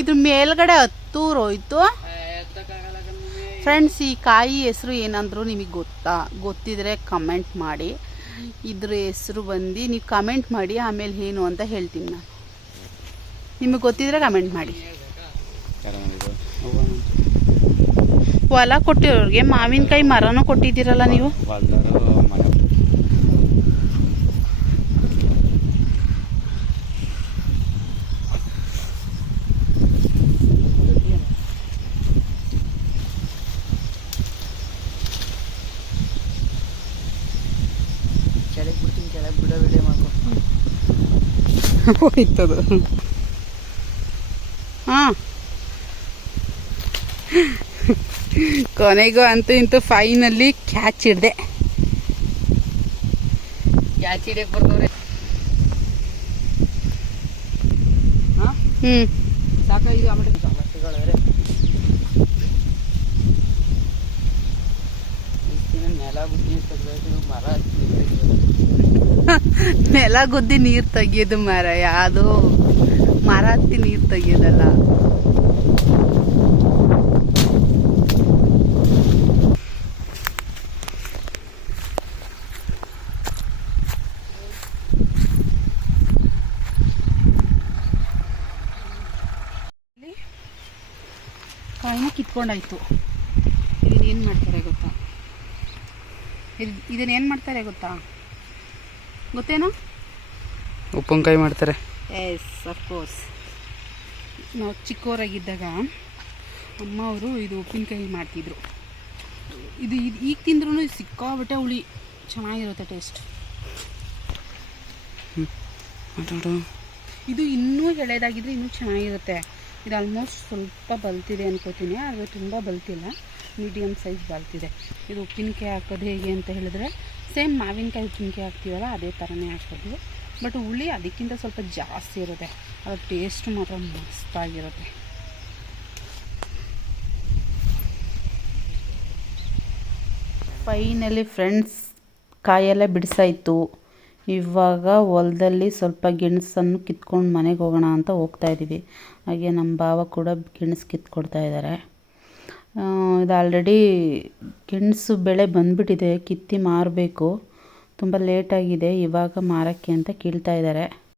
ಇದ್ರ ಮೇಲ್ಗಡೆ ಹತ್ತೂರು ಹೋಯ್ತು. ಫ್ರೆಂಡ್ಸ್ ಈ ಕಾಯಿ ಹೆಸರು ಏನಂದ್ರು ನಿಮಗೆ ಗೊತ್ತಾ? ಗೊತ್ತಿದ್ರೆ ಕಮೆಂಟ್ ಮಾಡಿ. ಇದ್ರ ಹೆಸರು ಬಂದು ನೀವು ಕಮೆಂಟ್ ಮಾಡಿ, ಆಮೇಲೆ ಏನು ಅಂತ ಹೇಳ್ತೀನಿ ನಾನು. ನಿಮಗೆ ಗೊತ್ತಿದ್ರೆ ಕಮೆಂಟ್ ಮಾಡಿ. ಹೊಲ ಕೊಟ್ಟಿರೋರಿಗೆ ಮಾವಿನಕಾಯಿ ಮರನೂ ಕೊಟ್ಟಿದ್ದೀರಲ್ಲ ನೀವು? ಕೆಳಗೆ ವಿಡಿಯೋ ಮಾಡ್ಕೊ ಹೋಯ್ತದು ಹಾಂ. ಕೊನೆಗೂ ಅಂತೂ ಇಂತೂ ಫೈನಲ್ಲಿ ಕ್ಯಾಚ್ ಹಿಡ್ದೆ ಕ್ಯಾಚ್ ಹಿಡಿಯಕ್ಕೆ ಬರ್ತವ್ರೆ. ಸಾಕಾಗಿ ಹ್ಞೂ ಸಾಕ ಇದು ಆಮೇಲೆ ದಿನ ನೆಲ ಬುದ್ಧಿ ತೆಗ್ದು ಮರ ನೆಲ ಗುದ್ದಿ ನೀರು ತೆಗಿಯೋದು ಮರ ಯಾವುದು ಮರ ಹತ್ತಿ ನೀರು ತೆಗಿಯೋದಲ್ಲ ಕಾಯಿನ ಕಿತ್ಕೊಂಡಾಯ್ತು. ಇದನ್ನೇನು ಮಾಡ್ತಾರೆ ಗೊತ್ತಾ? ಇದು ಇದನ್ನೇನು ಮಾಡ್ತಾರೆ ಗೊತ್ತಾ? ಗೊತ್ತೇನೋ? ಉಪ್ಪಿನಕಾಯಿ ಮಾಡ್ತಾರೆ. ಎಸ್ ಅಫ್ಕೋರ್ಸ್ ನಾವು ಚಿಕ್ಕವರಾಗಿದ್ದಾಗ ಅಮ್ಮ ಅವರು ಇದು ಉಪ್ಪಿನಕಾಯಿ ಮಾಡ್ತಿದ್ರು. ಇದು ಇದು ಈಗ ತಿಂದ್ರೂ ಸಿಕ್ಕಾಬಿಟ್ಟೆ ಹುಳಿ ಚೆನ್ನಾಗಿರುತ್ತೆ ಟೇಸ್ಟ್ ಇದು ಇನ್ನೂ ಎಳೆದಾಗಿದ್ರೆ ಇನ್ನೂ ಚೆನ್ನಾಗಿರುತ್ತೆ. ಇದು ಆಲ್ಮೋಸ್ಟ್ ಸ್ವಲ್ಪ ಬಲ್ತಿದೆ ಅನ್ಕೋತೀನಿ ಆದರೆ ತುಂಬ ಬಲ್ತಿಲ್ಲ. Medium size ಬಲ್ತಿದೆ. ಇದು ಉಪ್ಪಿನಕಾಯಿ ಹಾಕೋದು ಹೇಗೆ ಅಂತ ಹೇಳಿದ್ರೆ ಸೇಮ್ ಮಾವಿನಕಾಯಿ ಜುಮ್ಕೆ ಹಾಕ್ತೀವಲ್ಲ, ಅದೇ ಥರನೇ ಹಾಕೋದು ಬಟ್ ಹುಳಿ ಅದಕ್ಕಿಂತ ಸ್ವಲ್ಪ ಜಾಸ್ತಿ ಇರುತ್ತೆ. ಅದ್ರ ಟೇಸ್ಟ್ ಮಾತ್ರ ಮಸ್ತಾಗಿರುತ್ತೆ. Finally friends ಕಾಯೆಲ್ಲ ಬಿಡಿಸಾಯ್ತು. ಇವಾಗ ಹೊಲದಲ್ಲಿ ಸ್ವಲ್ಪ ಗೆಣಸನ್ನು ಕಿತ್ಕೊಂಡು ಮನೆಗೆ ಹೋಗೋಣ ಅಂತ ಹೋಗ್ತಾ ಇದ್ದೀವಿ ಹಾಗೆ ನಮ್ಮ ಭಾವ ಕೂಡ ಗೆಣಸು ಕಿತ್ಕೊಡ್ತಾ ಇದ್ದಾರೆ ಇದು ಆಲ್ರೆಡಿ ಗೆಣಸು ಬೆಳೆ ಬಂದ್ಬಿಟ್ಟಿದೆ ಕಿತ್ತಿ ಮಾರಬೇಕು. ತುಂಬ ಲೇಟಾಗಿದೆ ಇವಾಗ ಮಾರೋಕ್ಕೆ ಅಂತ ಕೇಳ್ತಾ ಇದ್ದಾರೆ.